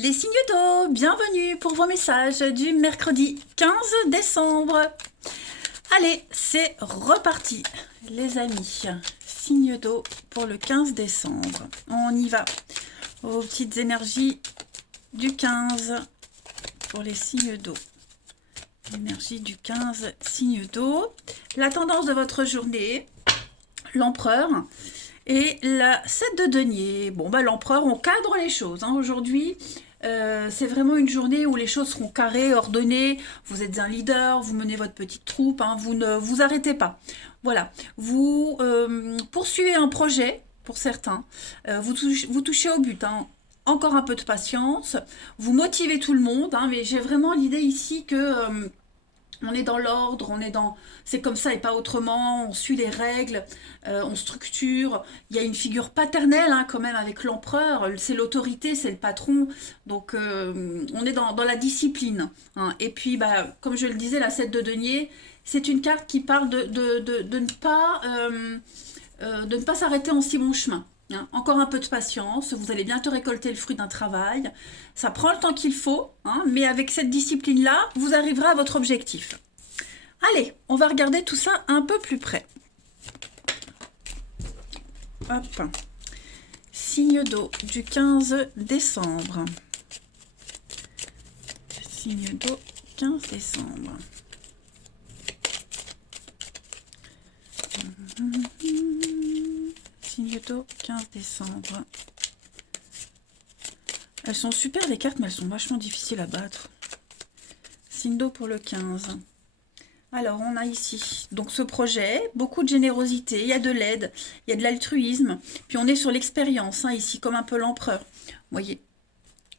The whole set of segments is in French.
Les signes d'eau, bienvenue pour vos messages du mercredi 15 décembre. Allez, c'est reparti, les amis. Signes d'eau pour le 15 décembre. On y va. Vos petites énergies du 15 pour les signes d'eau. Énergie du 15, signes d'eau. La tendance de votre journée, l'empereur. Et la 7 de denier. Bon, bah l'empereur, on cadre les choses. Hein. Aujourd'hui, c'est vraiment une journée où les choses seront carrées, ordonnées. Vous êtes un leader, vous menez votre petite troupe, hein, vous ne vous arrêtez pas. Voilà, vous poursuivez un projet, pour certains. Vous touchez au but. Hein. Encore un peu de patience. Vous motivez tout le monde. Hein, mais j'ai vraiment l'idée ici que... on est dans l'ordre, on est dans... C'est comme ça et pas autrement, on suit les règles, on structure. Il y a une figure paternelle hein, quand même avec l'empereur, c'est l'autorité, c'est le patron. Donc on est dans la discipline. Hein. Et puis, bah, comme je le disais, la 7 de denier, c'est une carte qui parle de ne pas s'arrêter en si bon chemin. Hein, encore un peu de patience, vous allez bientôt récolter le fruit d'un travail. Ça prend le temps qu'il faut, hein, mais avec cette discipline-là, vous arriverez à votre objectif. Allez, on va regarder tout ça un peu plus près. Hop. Signe d'eau du 15 décembre. Signe d'eau 15 décembre. Signe d'eau 15 décembre. Elles sont super les cartes, mais elles sont vachement difficiles à battre. Signe d'eau pour le 15. Alors, on a ici donc ce projet, beaucoup de générosité, il y a de l'aide, il y a de l'altruisme. Puis on est sur l'expérience, hein, ici, comme un peu l'empereur. Vous voyez.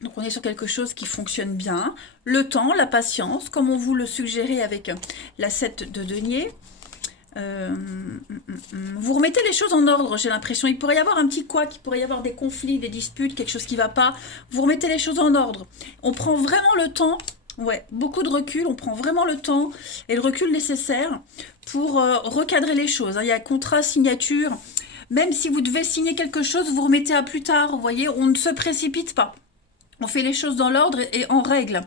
Donc on est sur quelque chose qui fonctionne bien. Le temps, la patience, comme on vous le suggérait avec la 7 de denier. Vous remettez les choses en ordre, j'ai l'impression. Il pourrait y avoir un petit couac, il pourrait y avoir des conflits, des disputes, quelque chose qui ne va pas. Vous remettez les choses en ordre. On prend vraiment le temps, ouais, beaucoup de recul, on prend vraiment le temps et le recul nécessaire pour recadrer les choses. Il y a contrat, signature. Même si vous devez signer quelque chose, vous remettez à plus tard, vous voyez, on ne se précipite pas. On fait les choses dans l'ordre et en règle.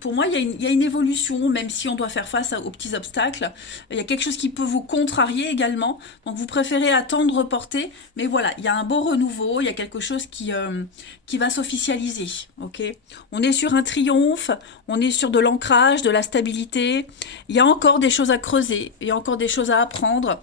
Pour moi, il y a une évolution, même si on doit faire face aux petits obstacles. Il y a quelque chose qui peut vous contrarier également. Donc, vous préférez attendre, reporter. Mais voilà, il y a un beau renouveau. Il y a quelque chose qui va s'officialiser. Okay, on est sur un triomphe. On est sur de l'ancrage, de la stabilité. Il y a encore des choses à creuser. Il y a encore des choses à apprendre.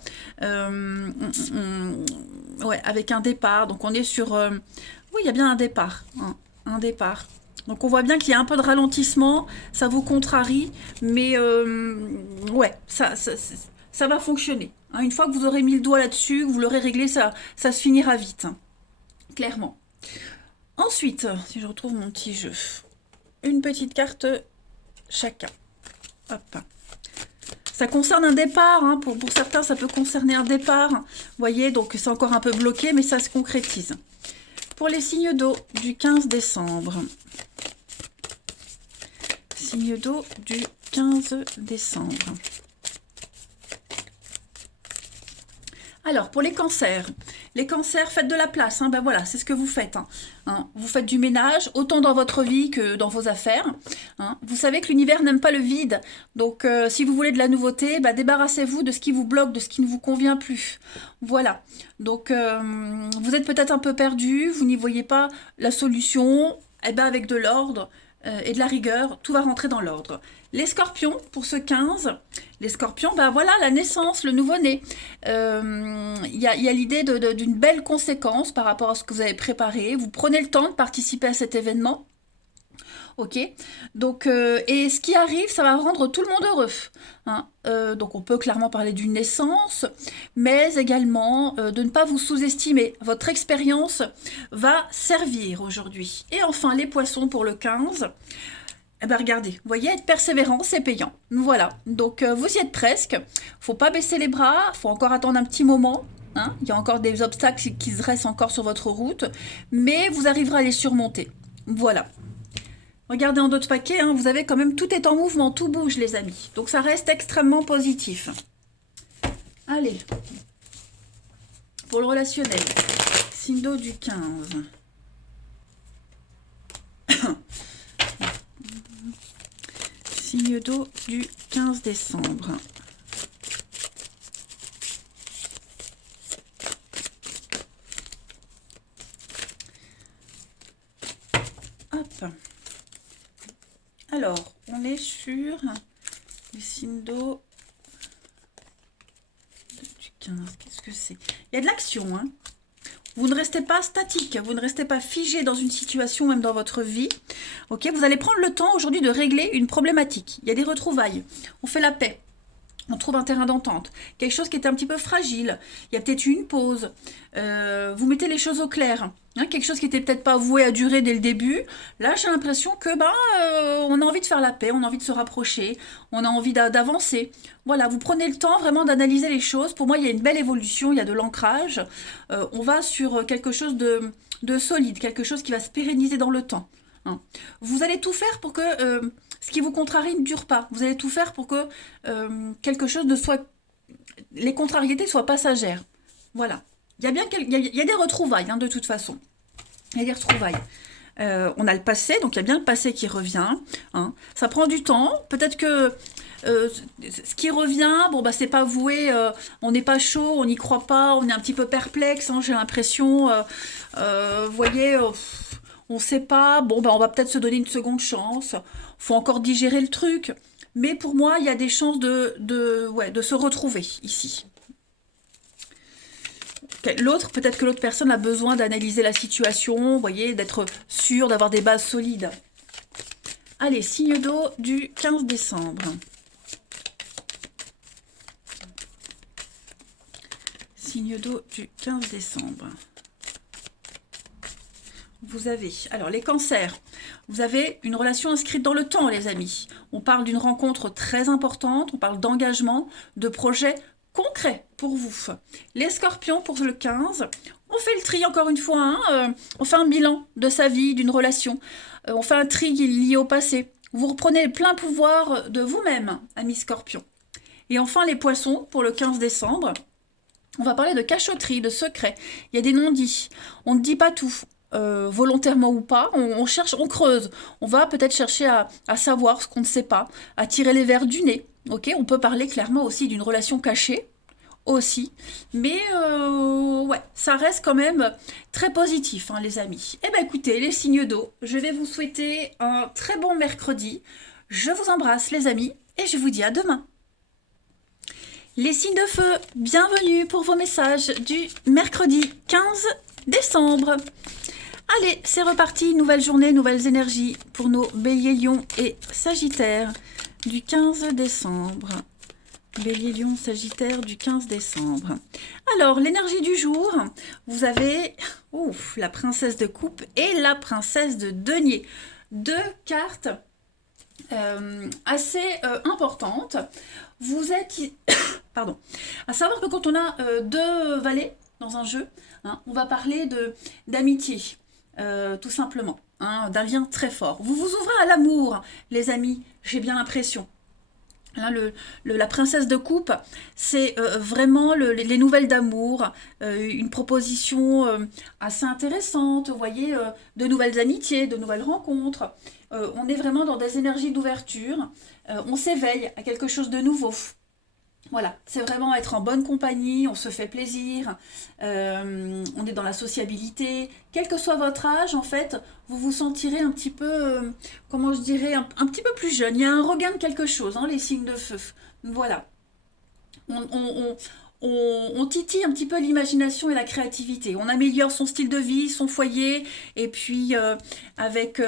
Ouais, avec un départ. Donc, on est sur... oui, il y a bien un départ. Hein, un départ. Donc on voit bien qu'il y a un peu de ralentissement, ça vous contrarie, mais ouais, ça va fonctionner. Hein, une fois que vous aurez mis le doigt là-dessus, vous l'aurez réglé, ça se finira vite, hein, clairement. Ensuite, si je retrouve mon petit jeu, une petite carte chacun. Hop. Ça concerne un départ, hein, pour certains ça peut concerner un départ. Vous voyez, donc c'est encore un peu bloqué, mais ça se concrétise. Pour les signes d'eau du 15 décembre. Signe d'eau du 15 décembre. Alors, pour les cancers, faites de la place. Hein, ben voilà, c'est ce que vous faites. Hein, vous faites du ménage, autant dans votre vie que dans vos affaires. Hein. Vous savez que l'univers n'aime pas le vide. Donc, si vous voulez de la nouveauté, ben, débarrassez-vous de ce qui vous bloque, de ce qui ne vous convient plus. Voilà. Donc, vous êtes peut-être un peu perdu, vous n'y voyez pas la solution. Eh ben, avec de l'ordre et de la rigueur, tout va rentrer dans l'ordre. Les scorpions, pour ce 15, les scorpions, ben voilà, la naissance, le nouveau-né. Il y a l'idée d'une belle conséquence par rapport à ce que vous avez préparé. Vous prenez le temps de participer à cet événement. Ok, donc et ce qui arrive, ça va rendre tout le monde heureux. Hein. Donc on peut clairement parler d'une naissance, mais également de ne pas vous sous-estimer. Votre expérience va servir aujourd'hui. Et enfin les poissons pour le 15. Eh ben regardez, vous voyez, être persévérant, c'est payant. Voilà, donc vous y êtes presque. Faut pas baisser les bras, faut encore attendre un petit moment. Hein. Il y a encore des obstacles qui se dressent encore sur votre route, mais vous arriverez à les surmonter. Voilà. Regardez en d'autres paquets, hein, vous avez quand même tout est en mouvement, tout bouge les amis. Donc ça reste extrêmement positif. Allez, pour le relationnel, signe d'eau du 15. Signe d'eau du 15 décembre. Hop. Alors, on est sur le signe d'eau du 15. Qu'est-ce que c'est? Il y a de l'action, hein. Vous ne restez pas statique, vous ne restez pas figé dans une situation, même dans votre vie. Ok, vous allez prendre le temps aujourd'hui de régler une problématique. Il y a des retrouvailles, on fait la paix, on trouve un terrain d'entente. Quelque chose qui était un petit peu fragile, il y a peut-être eu une pause. Vous mettez les choses au clair. Hein, quelque chose qui n'était peut-être pas voué à durer dès le début. Là, j'ai l'impression que on a envie de faire la paix, on a envie de se rapprocher, on a envie d'avancer. Voilà, vous prenez le temps vraiment d'analyser les choses. Pour moi, il y a une belle évolution, il y a de l'ancrage. On va sur quelque chose de solide, quelque chose qui va se pérenniser dans le temps. Hein. Vous allez tout faire pour que ce qui vous contrarie ne dure pas. Vous allez tout faire pour que quelque chose ne soit... Les contrariétés soient passagères. Voilà. Il y a bien il y a des retrouvailles, hein, de toute façon. Il y a des retrouvailles. On a le passé, donc il y a bien le passé qui revient. Hein. Ça prend du temps. Peut-être que ce qui revient, bon, c'est pas voué. On n'est pas chaud, on n'y croit pas, on est un petit peu perplexe. Hein, j'ai l'impression, vous voyez, on ne sait pas. Bon, on va peut-être se donner une seconde chance. Faut encore digérer le truc. Mais pour moi, il y a des chances de se retrouver ici. L'autre, peut-être que l'autre personne a besoin d'analyser la situation, vous voyez, d'être sûr, d'avoir des bases solides. Allez, signe d'eau du 15 décembre. Signe d'eau du 15 décembre. Vous avez, alors les cancers, vous avez une relation inscrite dans le temps, les amis. On parle d'une rencontre très importante, on parle d'engagement, de projet concret pour vous. Les scorpions pour le 15, on fait le tri encore une fois, hein, on fait un bilan de sa vie, d'une relation, on fait un tri lié au passé. Vous reprenez le plein pouvoir de vous-même, amis scorpions. Et enfin les poissons pour le 15 décembre, on va parler de cachotterie, de secret. Il y a des non-dits, on ne dit pas tout. Volontairement ou pas, on cherche, on creuse. On va peut-être chercher à savoir ce qu'on ne sait pas, à tirer les vers du nez. Ok, on peut parler clairement aussi d'une relation cachée, aussi. Mais ouais, ça reste quand même très positif, hein, les amis. Eh bien écoutez, les signes d'eau, je vais vous souhaiter un très bon mercredi. Je vous embrasse, les amis, et je vous dis à demain. Les signes de feu, bienvenue pour vos messages du mercredi 15 décembre. Allez, c'est reparti, nouvelle journée, nouvelles énergies pour nos béliers, lions et sagittaires du 15 décembre. Bélier, lion, sagittaire du 15 décembre. Alors, l'énergie du jour, vous avez la princesse de coupe et la princesse de denier. Deux cartes assez importantes. Vous êtes... Pardon. À savoir que quand on a deux valets dans un jeu, hein, on va parler d'amitié. Tout simplement, hein, d'un lien très fort. Vous vous ouvrez à l'amour, les amis, j'ai bien l'impression. Là, la princesse de coupe, c'est vraiment les nouvelles d'amour, une proposition assez intéressante, vous voyez, de nouvelles amitiés, de nouvelles rencontres. On est vraiment dans des énergies d'ouverture, on s'éveille à quelque chose de nouveau. Voilà, c'est vraiment être en bonne compagnie, on se fait plaisir, on est dans la sociabilité. Quel que soit votre âge, en fait, vous vous sentirez un petit peu, comment je dirais, un petit peu plus jeune. Il y a un regain de quelque chose, hein, les signes de feu. Voilà. On titille un petit peu l'imagination et la créativité. On améliore son style de vie, son foyer, et puis avec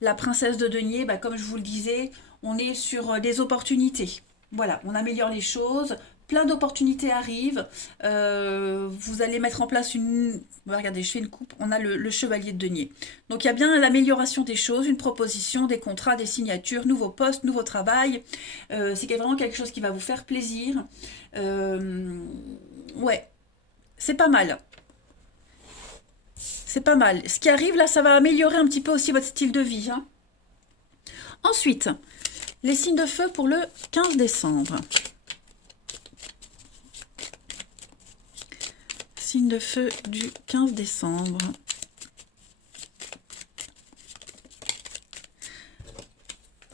la princesse de denier, comme je vous le disais, on est sur des opportunités. Voilà, on améliore les choses, plein d'opportunités arrivent, vous allez mettre en place une... Regardez, je fais une coupe, on a le chevalier de denier. Donc il y a bien l'amélioration des choses, une proposition, des contrats, des signatures, nouveaux postes, nouveau travail. C'est vraiment quelque chose qui va vous faire plaisir. Ouais, c'est pas mal. C'est pas mal. Ce qui arrive là, ça va améliorer un petit peu aussi votre style de vie. Hein. Ensuite... Les signes de feu pour le 15 décembre. Signe de feu du 15 décembre.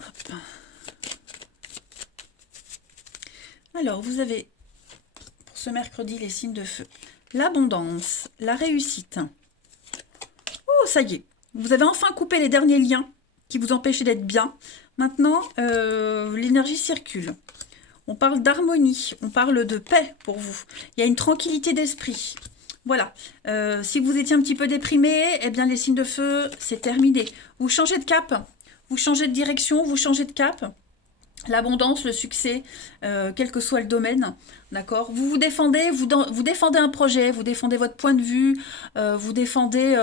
Hop. Alors, vous avez, pour ce mercredi, les signes de feu. L'abondance, la réussite. Oh, ça y est. Vous avez enfin coupé les derniers liens qui vous empêchaient d'être bien. Maintenant, l'énergie circule. On parle d'harmonie, on parle de paix pour vous. Il y a une tranquillité d'esprit. Voilà. Si vous étiez un petit peu déprimé, eh bien les signes de feu, c'est terminé. Vous changez de cap, vous changez de direction, vous changez de cap. L'abondance, le succès, quel que soit le domaine, d'accord. Vous vous défendez, vous défendez un projet, vous défendez votre point de vue, vous défendez,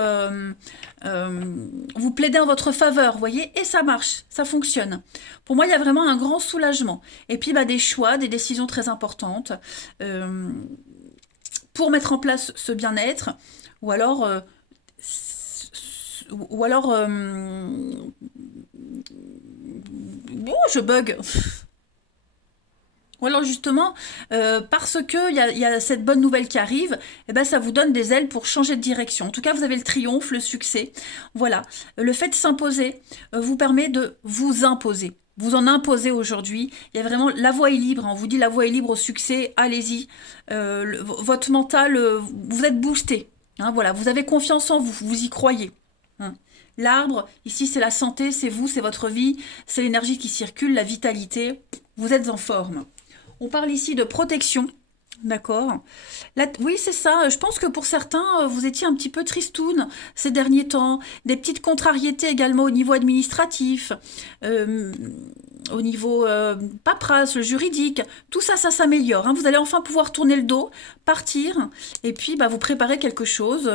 vous plaidez en votre faveur, vous voyez, et ça marche, ça fonctionne. Pour moi, il y a vraiment un grand soulagement. Et puis, bah, des choix, des décisions très importantes pour mettre en place ce bien-être, ou alors, ou alors, bon, je bug. Ou alors justement, parce que il y a cette bonne nouvelle qui arrive, eh ben, ça vous donne des ailes pour changer de direction. En tout cas, vous avez le triomphe, le succès. Voilà. Le fait de s'imposer vous permet de vous imposer. Vous en imposez aujourd'hui. Il y a vraiment, la voie est libre. On vous dit la voie est libre au succès. Allez-y. Votre mental, vous êtes boosté. Hein, voilà. Vous avez confiance en vous. Vous y croyez. Hein. L'arbre, ici, c'est la santé, c'est vous, c'est votre vie, c'est l'énergie qui circule, la vitalité. Vous êtes en forme. On parle ici de protection, d'accord. Oui, c'est ça. Je pense que pour certains, vous étiez un petit peu tristoun ces derniers temps. Des petites contrariétés également au niveau administratif, au niveau paperasse, le juridique. Tout ça, ça s'améliore. Hein. Vous allez enfin pouvoir tourner le dos, partir, et puis bah, vous préparer quelque chose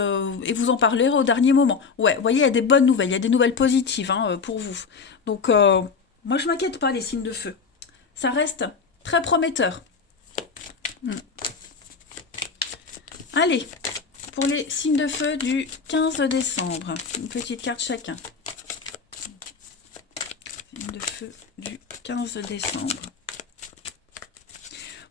et vous en parler au dernier moment. Ouais, vous voyez, il y a des bonnes nouvelles, il y a des nouvelles positives hein, pour vous. Donc, moi, je m'inquiète pas, les signes de feu. Ça reste très prometteur. Allez, pour les signes de feu du 15 décembre. Une petite carte chacun. Signes de feu du 15 décembre.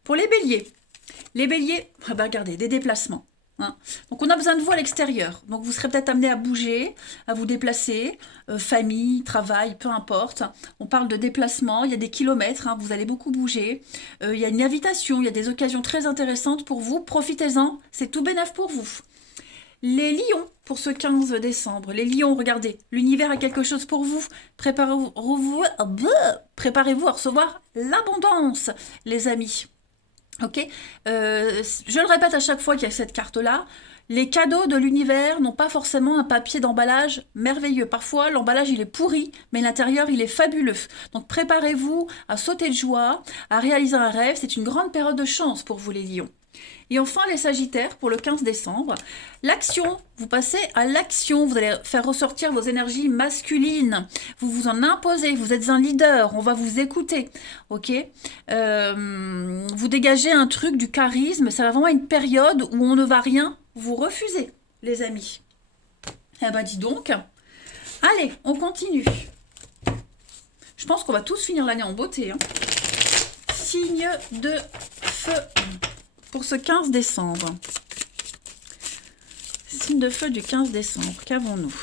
Pour les béliers, ah bah regardez, des déplacements. Hein. Donc on a besoin de vous à l'extérieur. Donc vous serez peut-être amené à bouger, à vous déplacer, famille, travail, peu importe. On parle de déplacement, il y a des kilomètres, hein, vous allez beaucoup bouger. Il y a une invitation, il y a des occasions très intéressantes pour vous. Profitez-en, c'est tout bénef pour vous. Les lions, pour ce 15 décembre. Les lions, regardez, l'univers a quelque chose pour vous. Préparez-vous à recevoir l'abondance, les amis. Ok, je le répète à chaque fois qu'il y a cette carte-là, les cadeaux de l'univers n'ont pas forcément un papier d'emballage merveilleux. Parfois, l'emballage, il est pourri, mais l'intérieur, il est fabuleux. Donc, préparez-vous à sauter de joie, à réaliser un rêve. C'est une grande période de chance pour vous, les lions. Et enfin, les sagittaires, pour le 15 décembre, l'action, vous passez à l'action, vous allez faire ressortir vos énergies masculines, vous vous en imposez, vous êtes un leader, on va vous écouter, ok. Vous dégagez un truc du charisme, c'est vraiment une période où on ne va rien vous refuser, les amis. Eh ben dis donc, allez, on continue. Je pense qu'on va tous finir l'année en beauté. Hein. Signe de feu. Pour ce 15 décembre. Signe de feu du 15 décembre. Qu'avons-nous?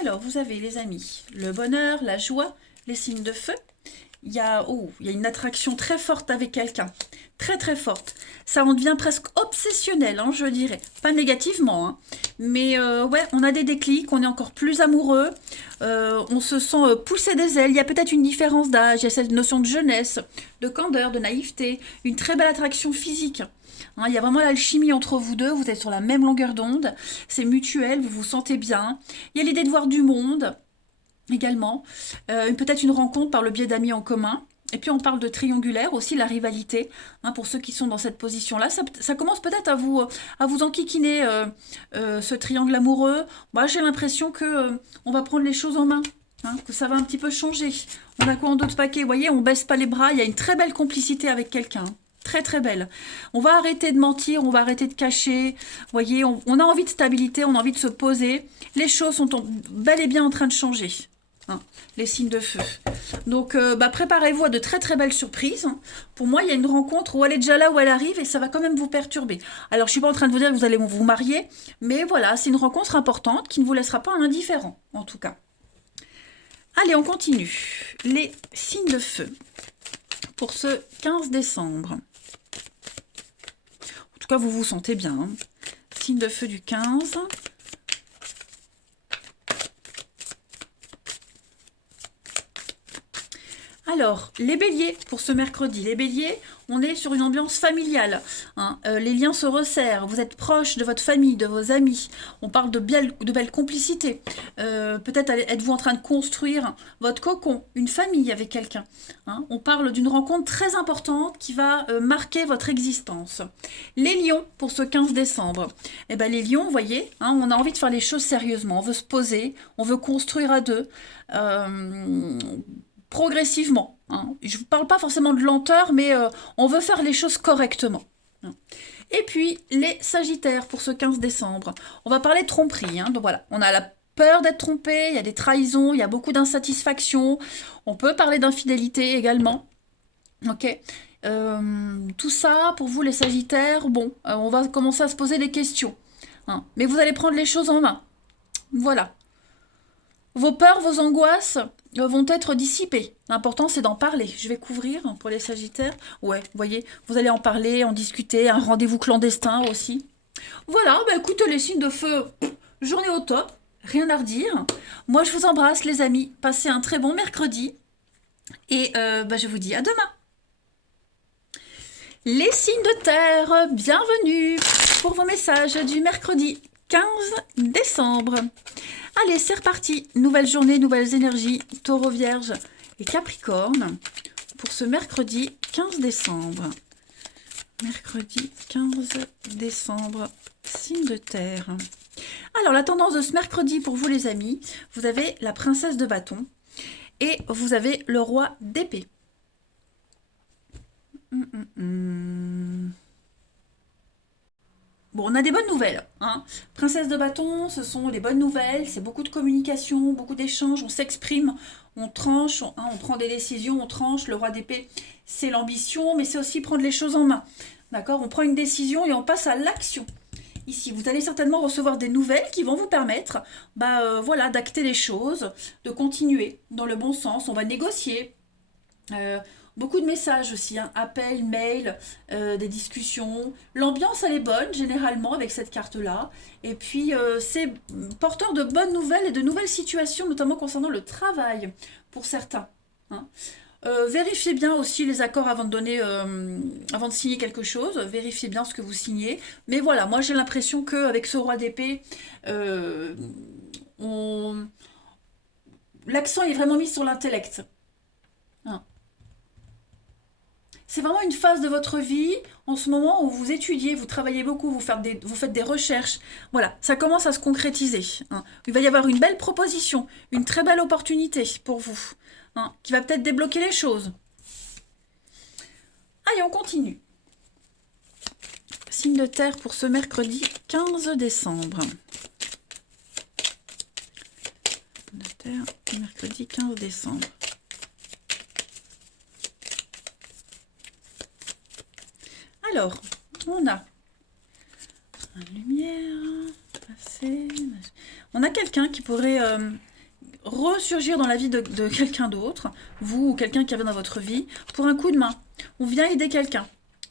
Alors, vous avez, les amis, le bonheur, la joie, les signes de feu. Il y a une attraction très forte avec quelqu'un. Très, très forte. Ça en devient presque obsessionnel, hein, je dirais. Pas négativement, hein. Mais ouais, on a des déclics, on est encore plus amoureux. On se sent pousser des ailes. Il y a peut-être une différence d'âge, il y a cette notion de jeunesse, de candeur, de naïveté, une très belle attraction physique. Hein, il y a vraiment l'alchimie entre vous deux, vous êtes sur la même longueur d'onde, c'est mutuel, vous vous sentez bien. Il y a l'idée de voir du monde également, peut-être une rencontre par le biais d'amis en commun. Et puis on parle de triangulaire aussi, la rivalité, hein, pour ceux qui sont dans cette position-là. Ça commence peut-être à vous enquiquiner, ce triangle amoureux. Moi, j'ai l'impression que on va prendre les choses en main, hein, que ça va un petit peu changer. On a quoi en d'autres paquets? Vous voyez, on baisse pas les bras, il y a une très belle complicité avec quelqu'un. Très très belle. On va arrêter de mentir, on va arrêter de cacher. Vous voyez, on a envie de stabilité, on a envie de se poser. Les choses sont bel et bien en train de changer. Hein, les signes de feu. Donc, préparez-vous à de très très belles surprises. Pour moi, il y a une rencontre où elle est déjà là, où elle arrive, et ça va quand même vous perturber. Alors, je suis pas en train de vous dire que vous allez vous marier, mais voilà, c'est une rencontre importante qui ne vous laissera pas indifférent, en tout cas. Allez, on continue. Les signes de feu pour ce 15 décembre. En tout cas, vous vous sentez bien. Hein. Signe de feu du 15. Alors, les béliers, pour ce mercredi. Les béliers, on est sur une ambiance familiale. Hein. Les liens se resserrent. Vous êtes proche de votre famille, de vos amis. On parle de belles complicités. Peut-être êtes-vous en train de construire votre cocon, une famille avec quelqu'un. Hein. On parle d'une rencontre très importante qui va marquer votre existence. Les lions, pour ce 15 décembre. Eh ben, les lions, vous voyez, hein, on a envie de faire les choses sérieusement. On veut se poser, on veut construire à deux. Progressivement. Hein. Je ne vous parle pas forcément de lenteur, mais on veut faire les choses correctement. Hein. Et puis, les Sagittaires pour ce 15 décembre. On va parler de tromperie. Hein. Donc voilà, on a la peur d'être trompé, il y a des trahisons, il y a beaucoup d'insatisfaction. On peut parler d'infidélité également. Ok. Tout ça, pour vous les Sagittaires, bon, on va commencer à se poser des questions. Hein. Mais vous allez prendre les choses en main. Voilà. Vos peurs, vos angoisses vont être dissipées. L'important, c'est d'en parler. Je vais couvrir pour les Sagittaires. Ouais, vous voyez, vous allez en parler, en discuter, un rendez-vous clandestin aussi. Voilà, bah écoutez, les signes de feu, journée au top, rien à redire. Moi, je vous embrasse, les amis. Passez un très bon mercredi. Et je vous dis à demain. Les signes de terre, bienvenue pour vos messages du mercredi 15 décembre. Allez, c'est reparti. Nouvelle journée, nouvelles énergies, Taureau, Vierge et Capricorne pour ce mercredi 15 décembre. Mercredi 15 décembre, signe de terre. Alors, la tendance de ce mercredi pour vous, les amis, vous avez la princesse de bâton et vous avez le roi d'épée. Bon, on a des bonnes nouvelles. Hein. Princesse de bâton, ce sont les bonnes nouvelles. C'est beaucoup de communication, beaucoup d'échanges. On s'exprime, on tranche, on prend des décisions, on tranche. Le roi d'épée, c'est l'ambition, mais c'est aussi prendre les choses en main. D'accord? On prend une décision et on passe à l'action. Ici, vous allez certainement recevoir des nouvelles qui vont vous permettre d'acter les choses, de continuer dans le bon sens. On va négocier. Beaucoup de messages aussi, hein, appels, mails, des discussions. L'ambiance, elle est bonne, généralement, avec cette carte-là. Et puis, c'est porteur de bonnes nouvelles et de nouvelles situations, notamment concernant le travail, pour certains. Hein. Vérifiez bien aussi les accords avant de signer quelque chose. Vérifiez bien ce que vous signez. Mais voilà, moi, j'ai l'impression qu'avec ce roi d'épée, l'accent est vraiment mis sur l'intellect. Hein. C'est vraiment une phase de votre vie, en ce moment où vous étudiez, vous travaillez beaucoup, vous faites des recherches. Voilà, ça commence à se concrétiser. Hein. Il va y avoir une belle proposition, une très belle opportunité pour vous, hein, qui va peut-être débloquer les choses. Allez, on continue. Signe de terre pour ce mercredi 15 décembre. Signe de terre, mercredi 15 décembre. Alors, on a la lumière, passé. On a quelqu'un qui pourrait ressurgir dans la vie de quelqu'un d'autre, vous ou quelqu'un qui avait dans votre vie, pour un coup de main. On vient aider quelqu'un.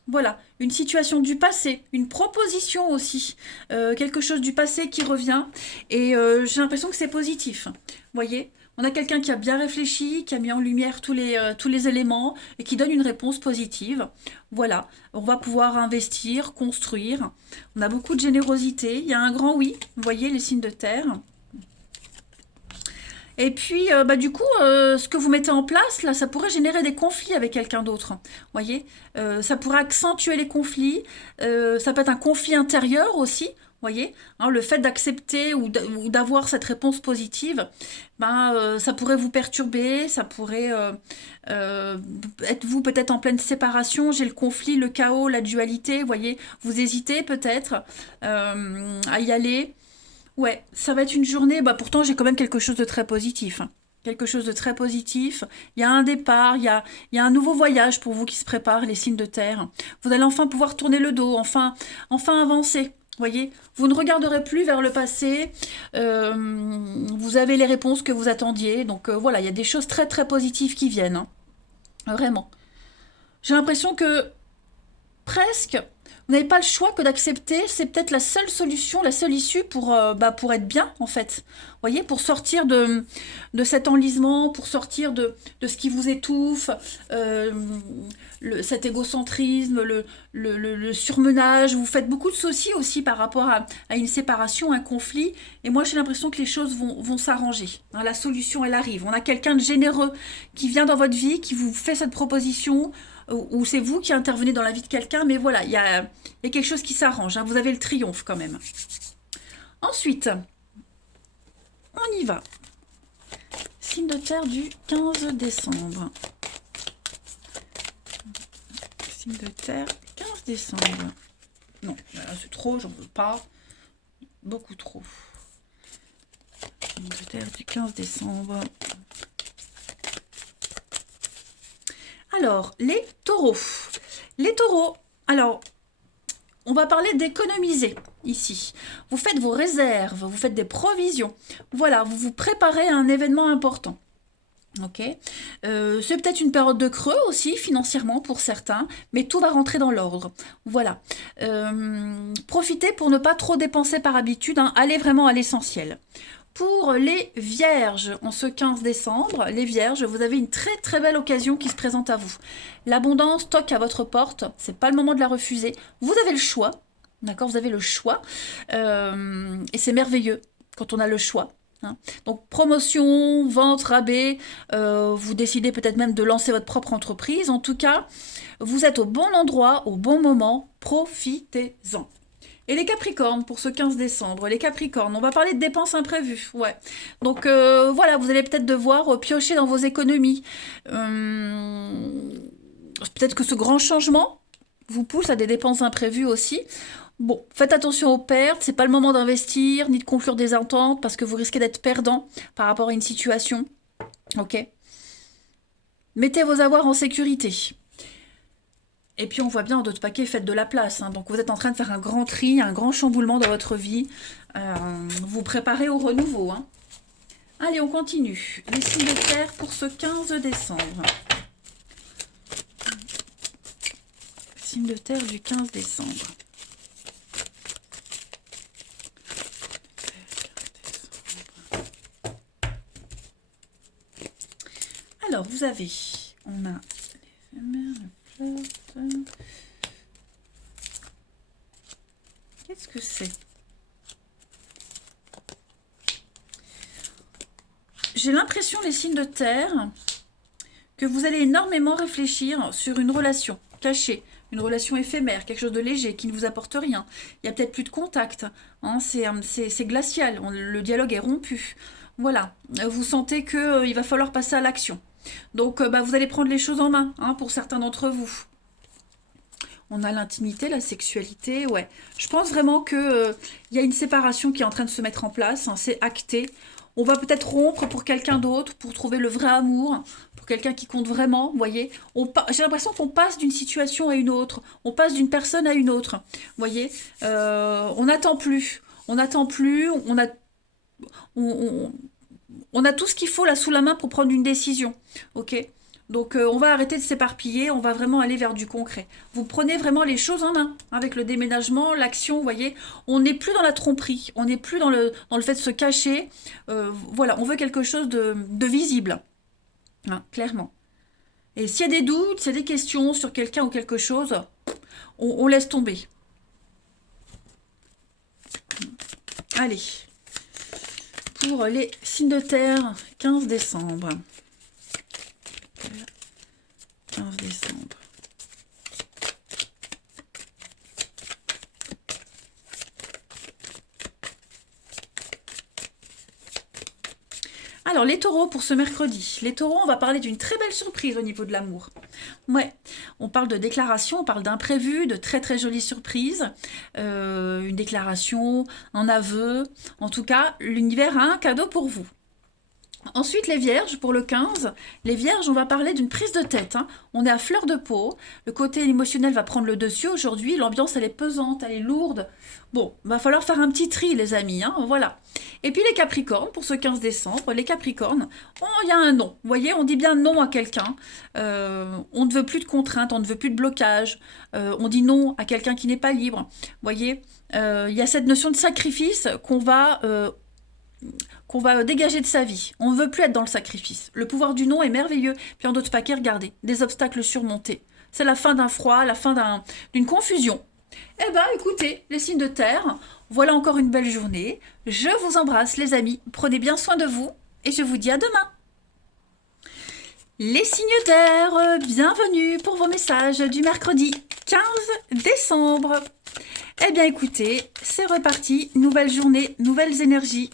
Voilà, une situation du passé, une proposition aussi, quelque chose du passé qui revient, et j'ai l'impression que c'est positif. Vous voyez ? On a quelqu'un qui a bien réfléchi, qui a mis en lumière tous les éléments et qui donne une réponse positive. Voilà, on va pouvoir investir, construire. On a beaucoup de générosité. Il y a un grand oui, vous voyez les signes de terre. Et puis, du coup, ce que vous mettez en place, là, ça pourrait générer des conflits avec quelqu'un d'autre. Vous voyez, ça pourrait accentuer les conflits. Ça peut être un conflit intérieur aussi. Voyez, hein, le fait d'accepter ou d'avoir cette réponse positive, ça pourrait vous perturber, ça pourrait être vous peut-être en pleine séparation, j'ai le conflit, le chaos, la dualité, voyez, vous hésitez peut-être à y aller. Ouais, ça va être une journée, pourtant j'ai quand même quelque chose de très positif. Hein. Quelque chose de très positif. Il y a un départ, il y a un nouveau voyage pour vous qui se prépare, les signes de terre. Vous allez enfin pouvoir tourner le dos, enfin avancer. Voyez, vous ne regarderez plus vers le passé, vous avez les réponses que vous attendiez, donc voilà, il y a des choses très très positives qui viennent, hein. Vraiment. J'ai l'impression que presque, vous n'avez pas le choix que d'accepter, c'est peut-être la seule solution, la seule issue pour être bien, en fait. Vous voyez, pour sortir de cet enlisement, pour sortir de ce qui vous étouffe, euh, cet égocentrisme, le surmenage. Vous faites beaucoup de soucis aussi par rapport à une séparation, un conflit. Et moi, j'ai l'impression que les choses vont s'arranger, hein. La solution, elle arrive. On a quelqu'un de généreux qui vient dans votre vie, qui vous fait cette proposition, ou c'est vous qui intervenez dans la vie de quelqu'un, mais voilà, il y a quelque chose qui s'arrange, hein. Vous avez le triomphe quand même. Ensuite, on y va. Signe de terre du 15 décembre. Signe de terre, 15 décembre. Non, c'est trop, j'en veux pas. Beaucoup trop. Signe de terre du 15 décembre. Alors, les taureaux. Les taureaux, alors, on va parler d'économiser ici. Vous faites vos réserves, vous faites des provisions. Voilà, vous vous préparez à un événement important. Ok, c'est peut-être une période de creux aussi financièrement pour certains, mais tout va rentrer dans l'ordre. Voilà. Profitez pour ne pas trop dépenser par habitude, hein. Allez vraiment à l'essentiel. Pour les vierges, en ce 15 décembre, les vierges, vous avez une très très belle occasion qui se présente à vous. L'abondance toque à votre porte, c'est pas le moment de la refuser. Vous avez le choix, d'accord? Vous avez le choix, et c'est merveilleux quand on a le choix, hein. Donc promotion, vente, rabais, vous décidez peut-être même de lancer votre propre entreprise. En tout cas, vous êtes au bon endroit, au bon moment, profitez-en. Et les Capricornes pour ce 15 décembre. Les Capricornes, on va parler de dépenses imprévues. Ouais. Donc voilà, vous allez peut-être devoir piocher dans vos économies. Peut-être que ce grand changement vous pousse à des dépenses imprévues aussi. Bon, faites attention aux pertes, c'est pas le moment d'investir ni de conclure des ententes parce que vous risquez d'être perdant par rapport à une situation. Ok? Mettez vos avoirs en sécurité. Et puis on voit bien en d'autres paquets, faites de la place, hein. Donc vous êtes en train de faire un grand tri, un grand chamboulement dans votre vie. Vous préparez au renouveau, hein. Allez, on continue. Les signes de terre pour ce 15 décembre. Signe de terre du 15 décembre. Alors, vous avez... On a... Qu'est-ce que c'est? J'ai l'impression, les signes de terre, que vous allez énormément réfléchir sur une relation cachée, une relation éphémère, quelque chose de léger qui ne vous apporte rien. Il y a peut-être plus de contact, hein, c'est glacial, le dialogue est rompu. Voilà, vous sentez qu'il va falloir passer à l'action. Donc vous allez prendre les choses en main, hein, pour certains d'entre vous. On a l'intimité, la sexualité, ouais. Je pense vraiment que y a une séparation qui est en train de se mettre en place, hein, c'est acté. On va peut-être rompre pour quelqu'un d'autre, pour trouver le vrai amour, pour quelqu'un qui compte vraiment, vous voyez. J'ai l'impression qu'on passe d'une situation à une autre, on passe d'une personne à une autre, vous voyez. On n'attend plus, on a tout ce qu'il faut là sous la main pour prendre une décision, ok? Donc on va arrêter de s'éparpiller, on va vraiment aller vers du concret. Vous prenez vraiment les choses en main, hein, avec le déménagement, l'action, vous voyez. On n'est plus dans la tromperie, on n'est plus dans le fait de se cacher. Voilà, on veut quelque chose de visible, hein, clairement. Et s'il y a des doutes, s'il y a des questions sur quelqu'un ou quelque chose, on laisse tomber. Allez, pour les signes de terre, 15 décembre. 15 décembre. Alors, les taureaux pour ce mercredi. Les taureaux, on va parler d'une très belle surprise au niveau de l'amour. Ouais, on parle de déclaration, on parle d'imprévu, de très très jolies surprises. Une déclaration, un aveu. En tout cas, l'univers a un cadeau pour vous. Ensuite, les vierges, pour le 15, les vierges, on va parler d'une prise de tête, hein. On est à fleur de peau, le côté émotionnel va prendre le dessus aujourd'hui, l'ambiance elle est pesante, elle est lourde. Bon, va falloir faire un petit tri les amis, hein, voilà. Et puis les capricornes, pour ce 15 décembre, les capricornes, il y a un non. Vous voyez, on dit bien non à quelqu'un. On ne veut plus de contraintes, on ne veut plus de blocage. On dit non à quelqu'un qui n'est pas libre. Vous voyez, il y a cette notion de sacrifice qu'on va dégager de sa vie. On ne veut plus être dans le sacrifice. Le pouvoir du non est merveilleux. Puis en d'autres paquets, regardez, des obstacles surmontés. C'est la fin d'un froid, la fin d'une confusion. Eh ben, écoutez, les signes de terre, voilà encore une belle journée. Je vous embrasse, les amis. Prenez bien soin de vous et je vous dis à demain. Les signes d'air, bienvenue pour vos messages du mercredi 15 décembre. Eh bien, écoutez, c'est reparti. Nouvelle journée, nouvelles énergies.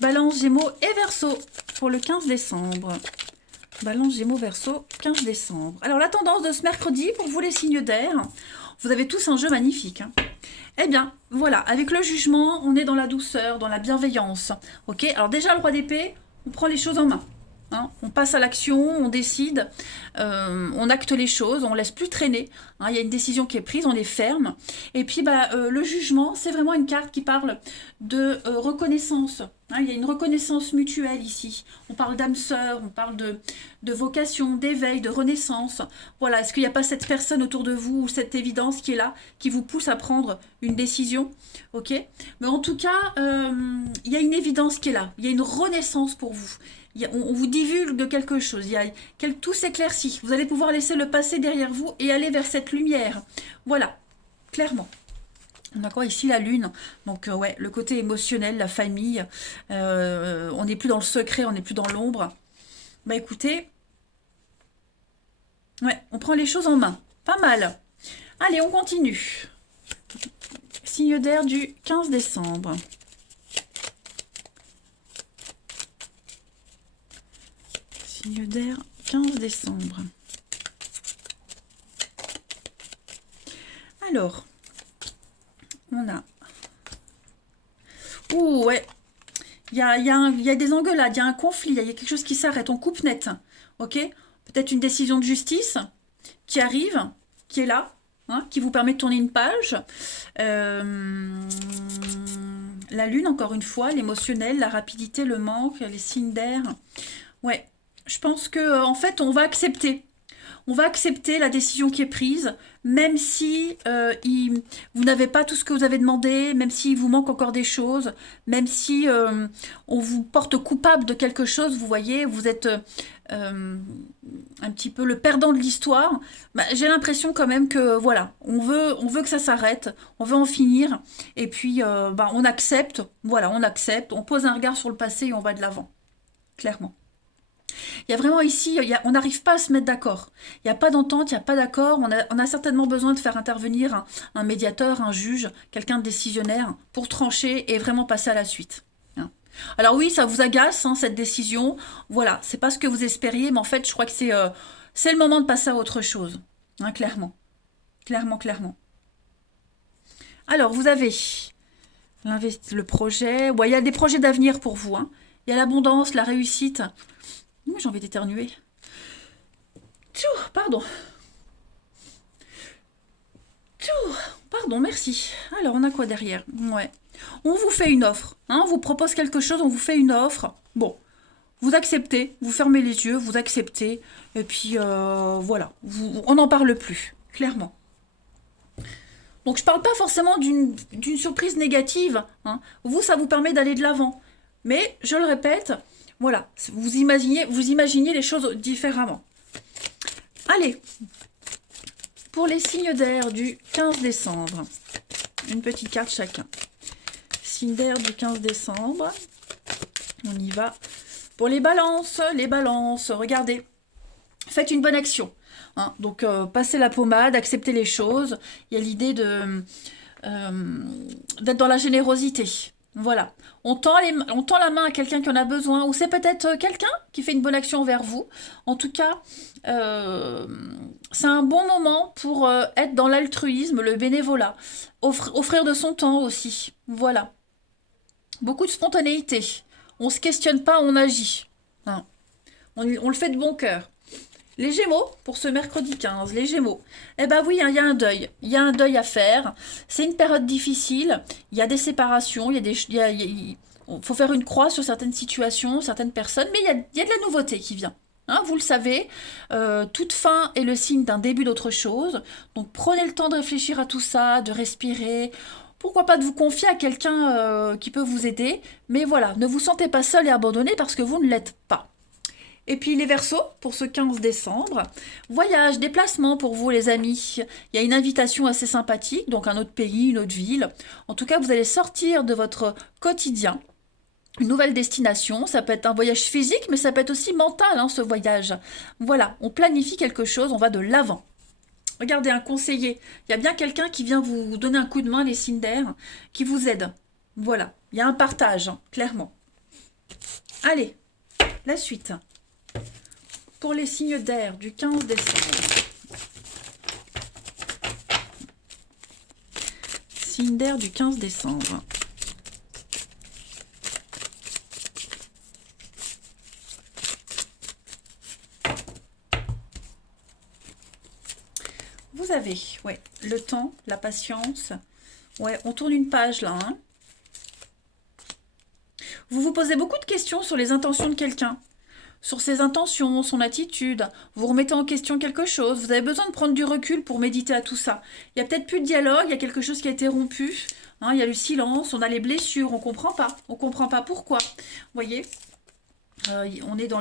Balance, Gémeaux et Verseau pour le 15 décembre. Balance, Gémeaux, Verseau, 15 décembre. Alors, la tendance de ce mercredi, pour vous les signes d'air, vous avez tous un jeu magnifique. Hein. Eh bien, voilà, avec le jugement, on est dans la douceur, dans la bienveillance. Ok. Alors déjà, le roi d'épée, on prend les choses en main. Hein, on passe à l'action, on décide, on acte les choses, on ne laisse plus traîner. Hein, il y a une décision qui est prise, on est ferme. Et puis le jugement, c'est vraiment une carte qui parle de reconnaissance. Hein, il y a une reconnaissance mutuelle ici. On parle d'âme sœur, on parle de vocation, d'éveil, de renaissance. Voilà, est-ce qu'il n'y a pas cette personne autour de vous ou cette évidence qui est là, qui vous pousse à prendre une décision? Ok. Mais en tout cas, il y a une évidence qui est là. Il y a une renaissance pour vous. On vous divulgue quelque chose, tout s'éclaircit. Vous allez pouvoir laisser le passé derrière vous et aller vers cette lumière. Voilà, clairement. On a quoi ici? La lune. Donc ouais, le côté émotionnel, la famille. On n'est plus dans le secret, on n'est plus dans l'ombre. Bah écoutez, ouais, on prend les choses en main. Pas mal. Allez, on continue. Signe d'air du 15 décembre. Signe d'air, 15 décembre. Alors, on a... Ouh, ouais. Il y a des engueulades, il y a un conflit, il y a quelque chose qui s'arrête, on coupe net. Ok? Peut-être une décision de justice qui arrive, qui est là, hein, qui vous permet de tourner une page. La lune, encore une fois, l'émotionnel, la rapidité, le manque, les signes d'air. Ouais. Je pense que en fait, on va accepter. On va accepter la décision qui est prise, même si vous n'avez pas tout ce que vous avez demandé, même s'il vous manque encore des choses, même si on vous porte coupable de quelque chose, vous voyez, vous êtes un petit peu le perdant de l'histoire. Bah, j'ai l'impression quand même que voilà, on veut que ça s'arrête, on veut en finir, et puis on accepte, voilà, on accepte, on pose un regard sur le passé et on va de l'avant, clairement. Il y a vraiment ici, on n'arrive pas à se mettre d'accord. Il n'y a pas d'entente, il n'y a pas d'accord. On a certainement besoin de faire intervenir un médiateur, un juge, quelqu'un de décisionnaire pour trancher et vraiment passer à la suite. Hein. Alors oui, ça vous agace, hein, cette décision. Voilà, c'est pas ce que vous espériez, mais en fait, je crois que c'est le moment de passer à autre chose. Hein, clairement. Clairement, clairement. Alors, vous avez le projet. Ouais, il y a des projets d'avenir pour vous. Hein. Il y a l'abondance, la réussite. J'ai envie d'éternuer. Pardon. Pardon, merci. Alors, on a quoi derrière? Ouais. On vous fait une offre. Hein, on vous propose quelque chose, on vous fait une offre. Bon, vous acceptez, vous fermez les yeux, vous acceptez. Et puis, voilà. On n'en parle plus, clairement. Donc, je parle pas forcément d'une surprise négative. Hein. Vous, ça vous permet d'aller de l'avant. Mais, je le répète... Voilà, vous imaginez les choses différemment. Allez, pour les signes d'air du 15 décembre, une petite carte chacun. Signe d'air du 15 décembre, on y va. Pour les balances, regardez, faites une bonne action. Hein, donc, passez la pommade, acceptez les choses. Il y a l'idée d'être dans la générosité. Voilà, on tend la main à quelqu'un qui en a besoin, ou c'est peut-être quelqu'un qui fait une bonne action envers vous. En tout cas, c'est un bon moment pour être dans l'altruisme, le bénévolat, offrir de son temps aussi. Voilà, beaucoup de spontanéité. On ne se questionne pas, on agit. hein. On le fait de bon cœur. Les Gémeaux, pour ce mercredi 15, les Gémeaux. Eh ben oui, hein, il y a un deuil. Il y a un deuil à faire. C'est une période difficile. Il y a des séparations. Il y a des, faut faire une croix sur certaines situations, certaines personnes. Mais il y a de la nouveauté qui vient. Hein, vous le savez, toute fin est le signe d'un début d'autre chose. Donc prenez le temps de réfléchir à tout ça, de respirer. Pourquoi pas de vous confier à quelqu'un qui peut vous aider. Mais voilà, ne vous sentez pas seul et abandonné parce que vous ne l'êtes pas. Et puis les Verseaux, pour ce 15 décembre, voyage, déplacement pour vous les amis. Il y a une invitation assez sympathique, donc un autre pays, une autre ville. En tout cas, vous allez sortir de votre quotidien. Une nouvelle destination, ça peut être un voyage physique, mais ça peut être aussi mental, hein, ce voyage. Voilà, on planifie quelque chose, on va de l'avant. Regardez, un conseiller, il y a bien quelqu'un qui vient vous donner un coup de main, les signes d'air, qui vous aide. Voilà, il y a un partage, hein, clairement. Allez, la suite. Pour les signes d'air du 15 décembre. Signes d'air du 15 décembre. Vous avez, ouais, le temps, la patience. Ouais, on tourne une page là. Hein. Vous vous posez beaucoup de questions sur les intentions de quelqu'un. Sur ses intentions, son attitude, vous remettez en question quelque chose, vous avez besoin de prendre du recul pour méditer à tout ça. Il y a peut-être plus de dialogue, il y a quelque chose qui a été rompu, hein, il y a le silence, on a les blessures, on comprend pas pourquoi. Vous voyez, on est dans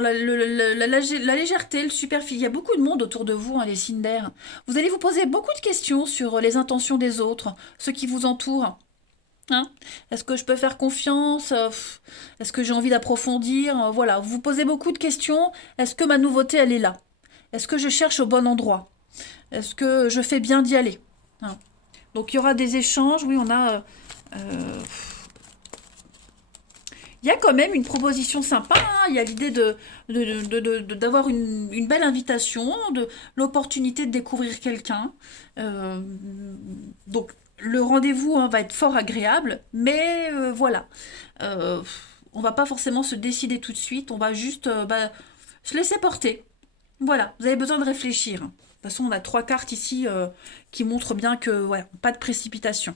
la légèreté, le superficiel. Il y a beaucoup de monde autour de vous, hein, les signes d'air. Vous allez vous poser beaucoup de questions sur les intentions des autres, ceux qui vous entourent. Hein, est-ce que je peux faire confiance? Est-ce que j'ai envie d'approfondir? Voilà, vous vous posez beaucoup de questions. Est-ce que ma nouveauté, elle est là? Est-ce que je cherche au bon endroit? Est-ce que je fais bien d'y aller? Hein. Donc il y aura des échanges. Oui, on a... il y a quand même une proposition sympa. Hein. Il y a l'idée d'avoir une belle invitation, de l'opportunité de découvrir quelqu'un. Donc le rendez-vous, hein, va être fort agréable, mais voilà. On va pas forcément se décider tout de suite, on va juste se laisser porter. Voilà, vous avez besoin de réfléchir. De toute façon, on a 3 cartes ici qui montrent bien que ouais, pas de précipitation.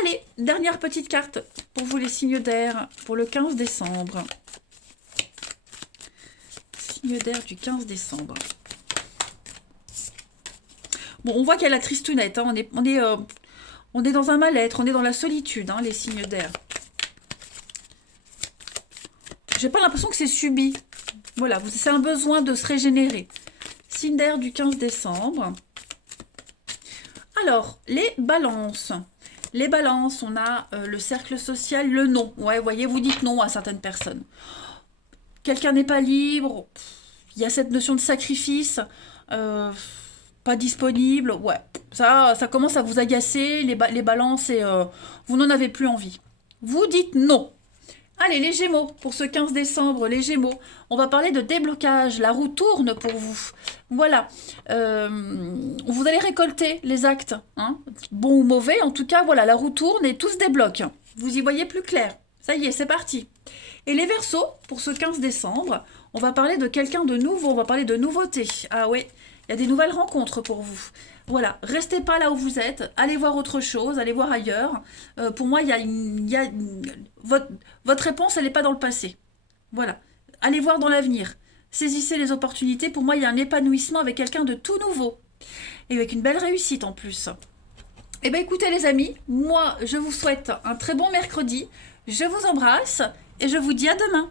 Allez, dernière petite carte pour vous les signes d'air pour le 15 décembre. Signe d'air du 15 décembre. Bon, on voit qu'il y a la tristounette, hein. On est dans un mal-être, on est dans la solitude, hein, les signes d'air. J'ai pas l'impression que c'est subi. Voilà, c'est un besoin de se régénérer. Signe d'air du 15 décembre. Alors, les balances. Les balances, on a le cercle social, le non. Ouais, vous voyez, vous dites non à certaines personnes. Quelqu'un n'est pas libre. Il y a cette notion de sacrifice. Pas disponible, ouais, ça commence à vous agacer, les balances, et vous n'en avez plus envie. Vous dites non. Allez, les Gémeaux, pour ce 15 décembre, les Gémeaux, on va parler de déblocage, la roue tourne pour vous. Voilà, vous allez récolter les actes, hein, bons ou mauvais, en tout cas, voilà, la roue tourne et tout se débloque. Vous y voyez plus clair. Ça y est, c'est parti. Et les Verseaux, pour ce 15 décembre, on va parler de quelqu'un de nouveau, on va parler de nouveauté. Ah oui, il y a des nouvelles rencontres pour vous. Voilà, restez pas là où vous êtes, allez voir autre chose, allez voir ailleurs. Pour moi, votre réponse, elle n'est pas dans le passé. Voilà, allez voir dans l'avenir. Saisissez les opportunités. Pour moi, il y a un épanouissement avec quelqu'un de tout nouveau. Et avec une belle réussite en plus. Eh bien, écoutez les amis, moi, je vous souhaite un très bon mercredi. Je vous embrasse et je vous dis à demain.